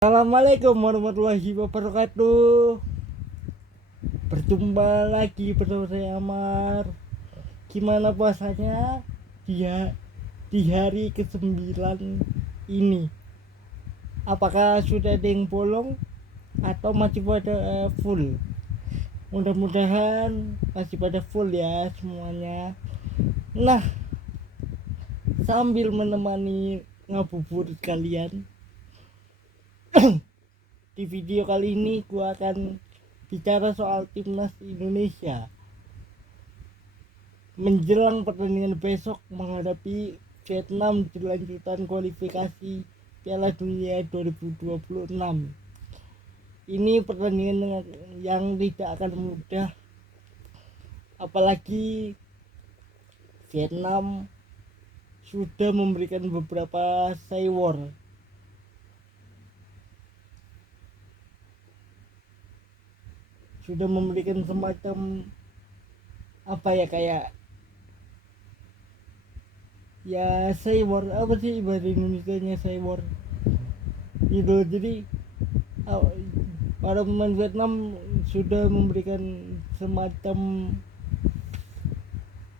Assalamualaikum warahmatullahi wabarakatuh. Berjumpa lagi bersama saya Amar. Gimana puasanya di hari ke-9 ini? Apakah sudah ada yang bolong atau masih pada full? Mudah-mudahan masih pada full ya semuanya. Nah, sambil menemani ngabuburit kalian, di video kali ini gua akan bicara soal timnas Indonesia menjelang pertandingan besok menghadapi Vietnam di lanjutan kualifikasi Piala Dunia 2026. Ini pertandingan yang tidak akan mudah, apalagi Vietnam sudah memberikan beberapa seiwar, sudah memberikan semacam apa ya, kayak ya seiwar, apa sih bahasa Indonesianya seiwar itu. Jadi para pemain Vietnam sudah memberikan semacam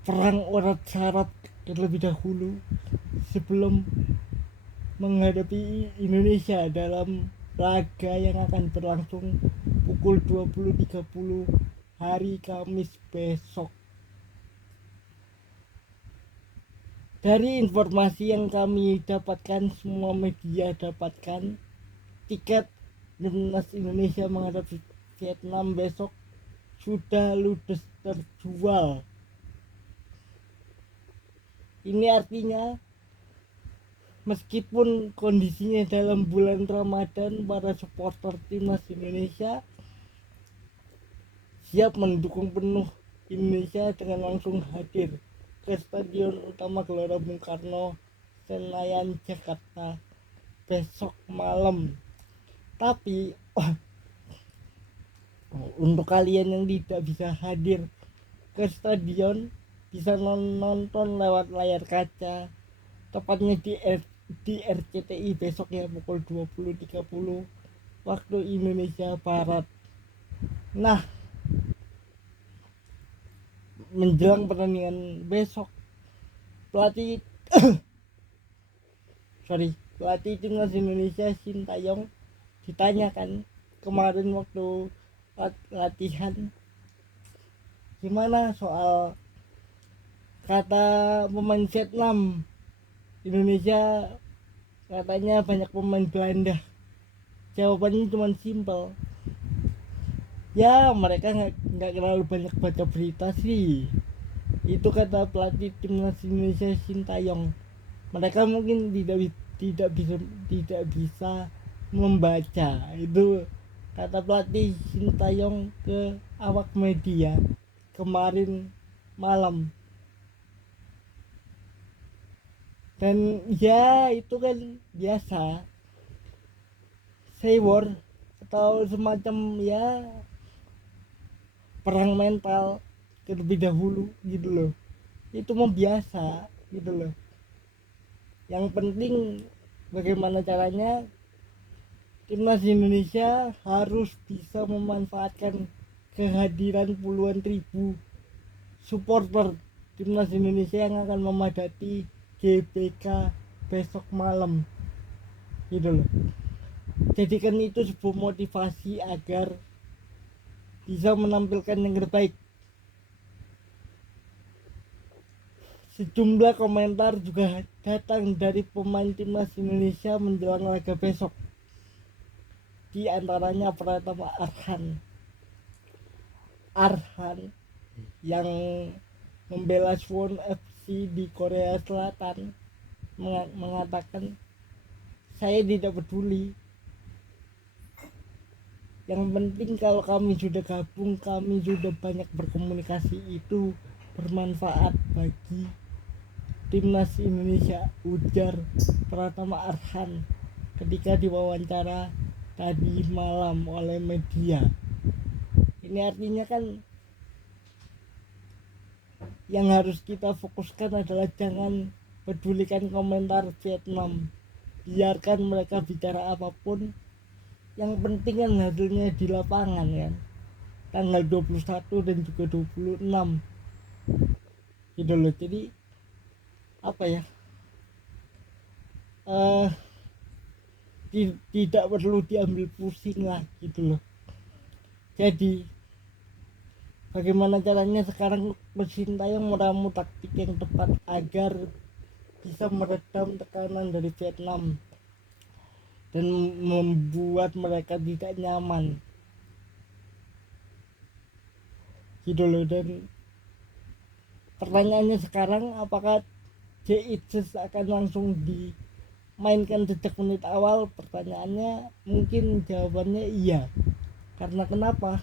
perang urat syarat terlebih dahulu sebelum menghadapi Indonesia dalam laga yang akan berlangsung pukul 20.30 hari Kamis besok. Dari informasi yang kami dapatkan, semua media dapatkan, tiket timnas Indonesia menghadapi Vietnam besok sudah ludes terjual. Ini artinya meskipun kondisinya dalam bulan Ramadan, para supporter timnas Indonesia siap mendukung penuh Indonesia dengan langsung hadir ke Stadion Utama Gelora Bung Karno, Senayan, Jakarta besok malam. Tapi untuk kalian yang tidak bisa hadir ke stadion, bisa nonton lewat layar kaca, tepatnya di RCTI besok ya, pukul 20.30 waktu Indonesia Barat. Nah, menjelang pertandingan besok, pelatih timnas Indonesia Sintayong ditanyakan kemarin waktu latihan, gimana soal kata pemain Vietnam, Indonesia katanya banyak pemain Belanda. Jawabannya cuma simpel, ya mereka nggak terlalu banyak baca berita sih, itu kata pelatih timnas Indonesia Sintayong. Mereka mungkin tidak bisa membaca, itu kata pelatih Sintayong ke awak media kemarin malam. Dan ya itu kan biasa, seiwar atau semacam ya perang mental terlebih dahulu gitu loh. Itu mah biasa gitu loh. Yang penting bagaimana caranya timnas Indonesia harus bisa memanfaatkan kehadiran puluhan ribu supporter timnas Indonesia yang akan memadati GBK besok malam gitu loh. Jadikan itu sebuah motivasi agar bisa menampilkan yang terbaik. Sejumlah komentar juga datang dari pemain timnas Indonesia menjelang laga besok, di antaranya Pratama Arhan yang membela Suwon FC di Korea Selatan mengatakan, saya tidak peduli, yang penting kalau kami sudah gabung, kami sudah banyak berkomunikasi, itu bermanfaat bagi timnas Indonesia, ujar Pratama Arhan ketika diwawancara tadi malam oleh media. Ini artinya kan yang harus kita fokuskan adalah jangan pedulikan komentar Vietnam, biarkan mereka bicara apapun, yang penting kan hasilnya di lapangan kan, tanggal 21 dan juga 26 gitu loh. Jadi apa ya, eh tidak perlu diambil pusing lah gitu loh. Jadi bagaimana caranya sekarang Coach Sintayong meramu taktik yang tepat agar bisa meredam tekanan dari Vietnam dan membuat mereka tidak nyaman gitu loh. Dan pertanyaannya sekarang, apakah J-Itses akan langsung dimainkan sejak menit awal? Pertanyaannya mungkin jawabannya iya. Karena kenapa?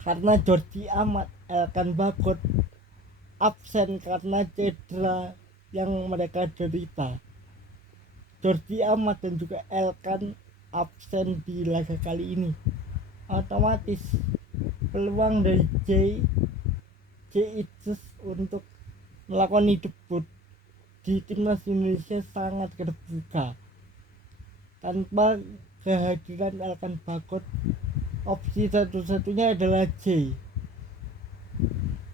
Karena Jordi Amat, Elkan Bagot absen karena cedera yang mereka derita. Jordi Amat dan juga Elkan absen di laga kali ini, otomatis peluang dari J-Itses untuk melakukan debut di timnas Indonesia sangat terbuka. Tanpa kehadiran Elkan Bagot, opsi satu-satunya adalah J.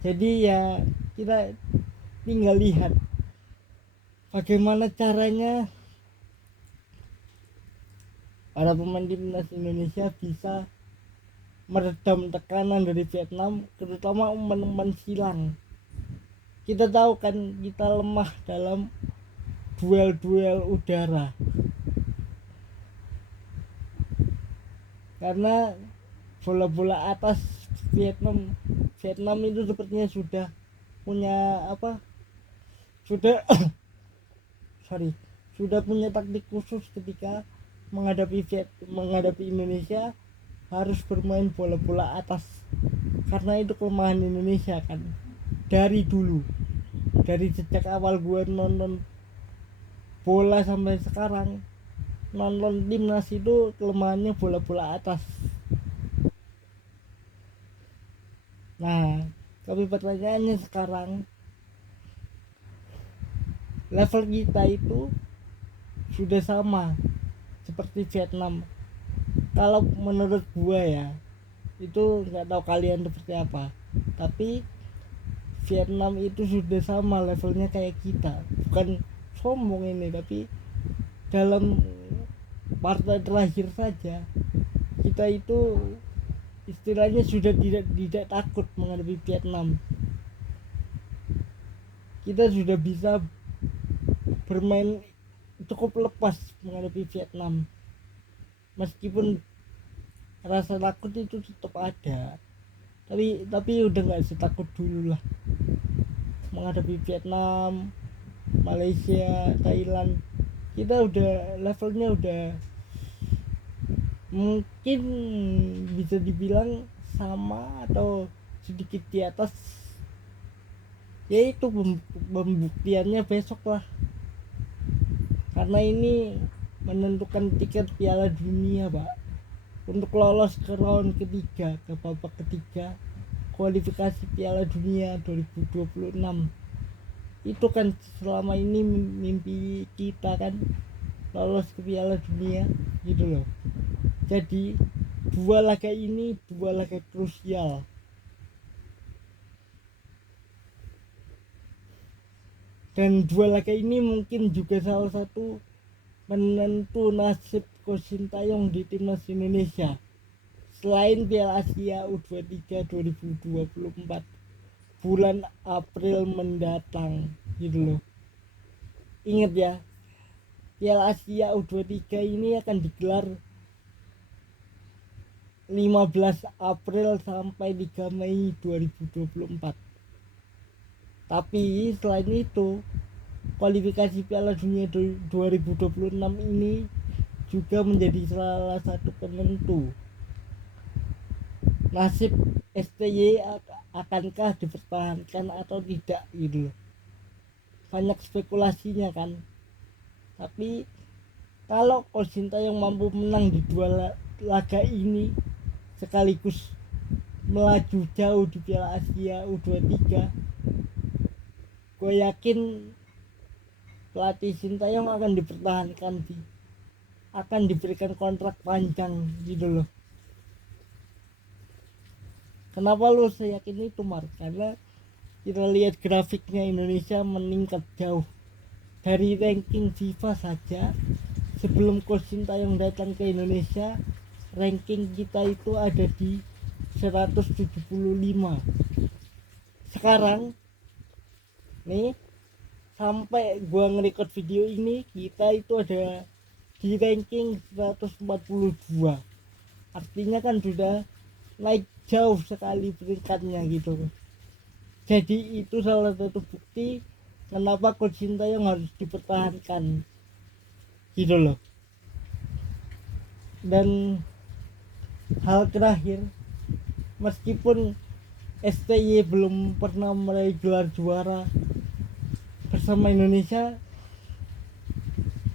Jadi ya kita tinggal lihat bagaimana caranya para pemain timnas Indonesia bisa meredam tekanan dari Vietnam, terutama umpan-umpan silang. Kita tahu kan kita lemah dalam duel-duel udara, karena bola-bola atas Vietnam itu sepertinya sudah punya sudah punya taktik khusus ketika menghadapi Indonesia, harus bermain bola-bola atas, karena itu kelemahan Indonesia kan dari dulu, dari sejak awal gue nonton bola sampai sekarang. Nonton timnas itu kelemahannya bola-bola atas. Nah, tapi pertanyaannya sekarang, level kita itu sudah sama seperti Vietnam. Kalau menurut gua ya, itu nggak tahu kalian seperti apa, tapi Vietnam itu sudah sama levelnya kayak kita. Bukan sombong ini, tapi dalam partai terakhir saja kita itu istilahnya sudah tidak takut menghadapi Vietnam. Kita sudah bisa bermain cukup lepas menghadapi Vietnam, meskipun rasa takut itu tetap ada, tapi udah nggak setakut dulu lah menghadapi Vietnam, Malaysia, Thailand. Kita udah levelnya udah mungkin bisa dibilang sama atau sedikit di atas. Yaitu pembuktiannya besok lah, karena ini menentukan tiket Piala Dunia Pak, untuk lolos ke round ketiga, ke babak ketiga kualifikasi Piala Dunia 2026. Itu kan selama ini mimpi kita kan, lolos ke Piala Dunia gitu loh. Jadi dua laga ini dua laga krusial, dan dua laga ini mungkin juga salah satu menentu nasib Coach Sintayong di timnas Indonesia selain Piala Asia U23 2024 bulan April mendatang gitu loh. Ingat ya, Piala Asia U23 ini akan digelar 15 April sampai 3 Mei 2024. Tapi selain itu, kualifikasi Piala Dunia 2026 ini juga menjadi salah satu penentu nasib STY akankah dipertahankan atau tidak gitu. Banyak spekulasinya kan. Tapi kalau Coach Sintayong mampu menang di dua laga ini sekaligus melaju jauh di Piala Asia U23, gue yakin pelatih Sintayong akan dipertahankan sih. akan diberikan kontrak panjang gitu loh. Kenapa lo saya yakin itu, Mar? Karena kita lihat grafiknya Indonesia meningkat jauh. Dari ranking FIFA saja, sebelum Coach Sintayong datang ke Indonesia, ranking kita itu ada di 175. Sekarang nih, sampai gua nge-record video ini, kita itu ada di ranking 142. Artinya kan sudah naik jauh sekali peringkatnya gitu. Jadi itu salah satu bukti kenapa Coach Sintayong harus dipertahankan gitu loh. Dan hal terakhir, meskipun STY belum pernah meraih gelar juara bersama Indonesia,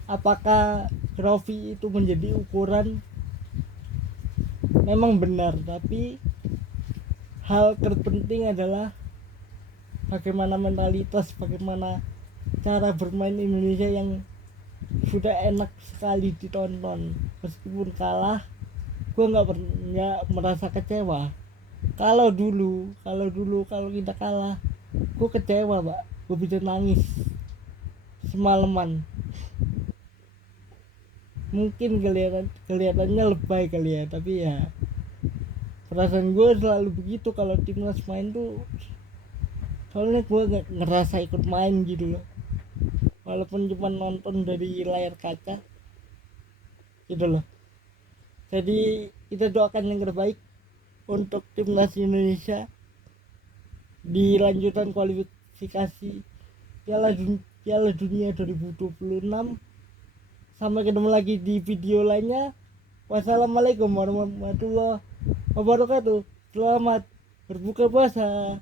apakah trofi itu menjadi ukuran? Memang benar, tapi hal terpenting adalah bagaimana mentalitas, bagaimana cara bermain Indonesia yang sudah enak sekali ditonton. Meskipun kalah, gue nggak merasa kecewa. Kalau kita kalah, gue kecewa, Pak. Gue bisa nangis semalaman. Mungkin kelihatannya lebay kali ya, tapi ya perasaan gue selalu begitu kalau timnas main tuh. Soalnya gue gak ngerasa ikut main gitu loh, walaupun cuma nonton dari layar kaca gitu loh. Jadi kita doakan yang terbaik untuk timnas Indonesia di lanjutan kualifikasi Piala Dunia 2026. Sampai ketemu lagi di video lainnya. Wassalamualaikum warahmatullahi wabarakatuh. Selamat berbuka puasa.